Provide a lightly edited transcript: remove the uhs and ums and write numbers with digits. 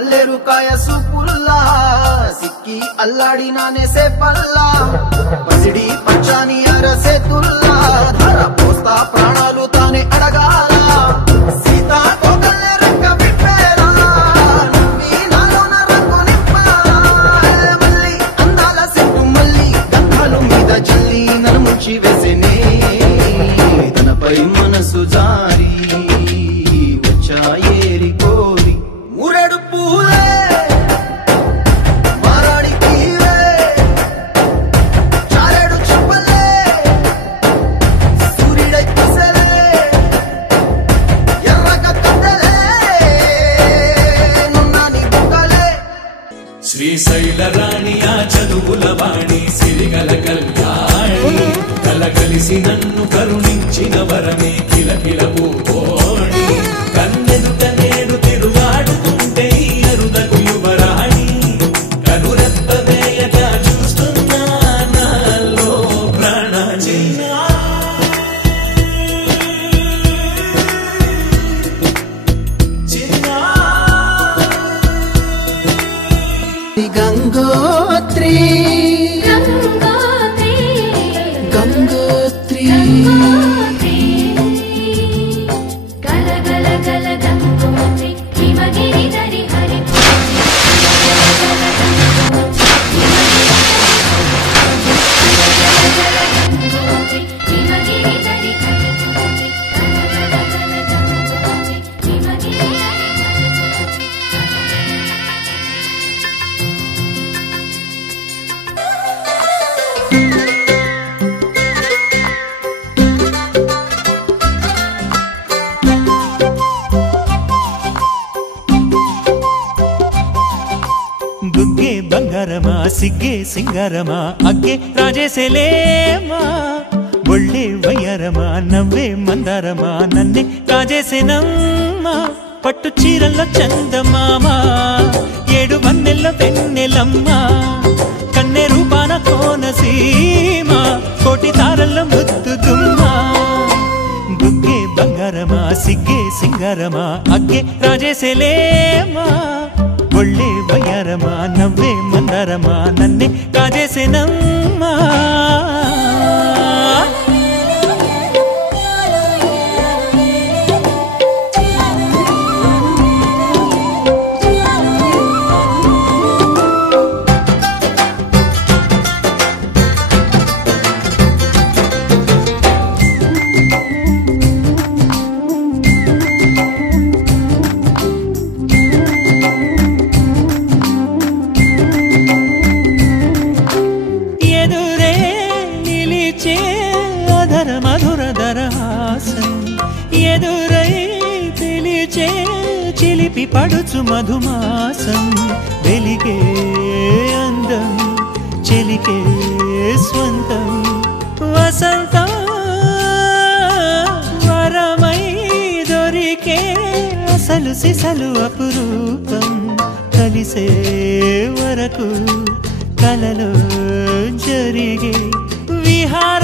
పల్లెరు కాయ సూపుల్లా సిక్కి అల్లాడినానే సేపల్లా పసిడి పచ్చాని అరసేతుల్లా ధర పోస్తా ప్రాణాలు తానే అడగాల సీతా కోకల్లె రెక్క విప్పేరా నవ్వి నాలోన రంగు నింపాలా మళ్ళీ అందాల సిగ్గు మళ్ళీ గంధాలు మీద చల్లి నన్ను ముంచి వేసేనే తనపై మనసు జారి వచ్చాయేరి కోరి మురెడు పూలే శ్రీశైల రాణి ఆ చదువుల వాణి సిరిగల కళ్యాణి కలగలిసి నన్ను కరుణించిన వరమే కిలకిల పూకోణి కన్నెదుట నేడు తిరుగాడుతుంటే అరుదకు యువరాణి కనురెప్ప వేయగా చూస్తున్నా నాలో ప్రాణ గంగోత్రి గంగోత్రి గల గల గల గంగోత్రి హిమగిరి దరి హరి గంగోత్రి హిమగిరి దరి హరి గల గల గంగోత్రి హిమగిరి బుగ్గే బంగారమా సిగ్గే సింగారమా అగ్గే రాజేసేలేమా ఒళ్ళే వయ్యారమా నవ్వే మందారమా నన్నే కాజేసేనమ్మా పట్టు చీరల్లో చందమామా ఏడు వన్నెల్ల వెన్నెలమ్మా కన్నె రూపాన కోనసీమ కోటి తారల్లో ముద్దుదుమ్మా బుగ్గే బంగారమా సిగ్గే సింగారమా అగ్గే రాజేసేలేమా ఒళ్ళే వయ్యారమా నవ్వే మందారమా నన్నే కాజేసేనమ్మా ఎదురై పిలిచే చిలిపి పడుచు మధుమాసం వెలిగే అందం చెలికే స్వంతం వసంతం వరమై దొరికే అసలు సిసలు అపురూపం కలిసే వరకు కలలో జరిగే విహార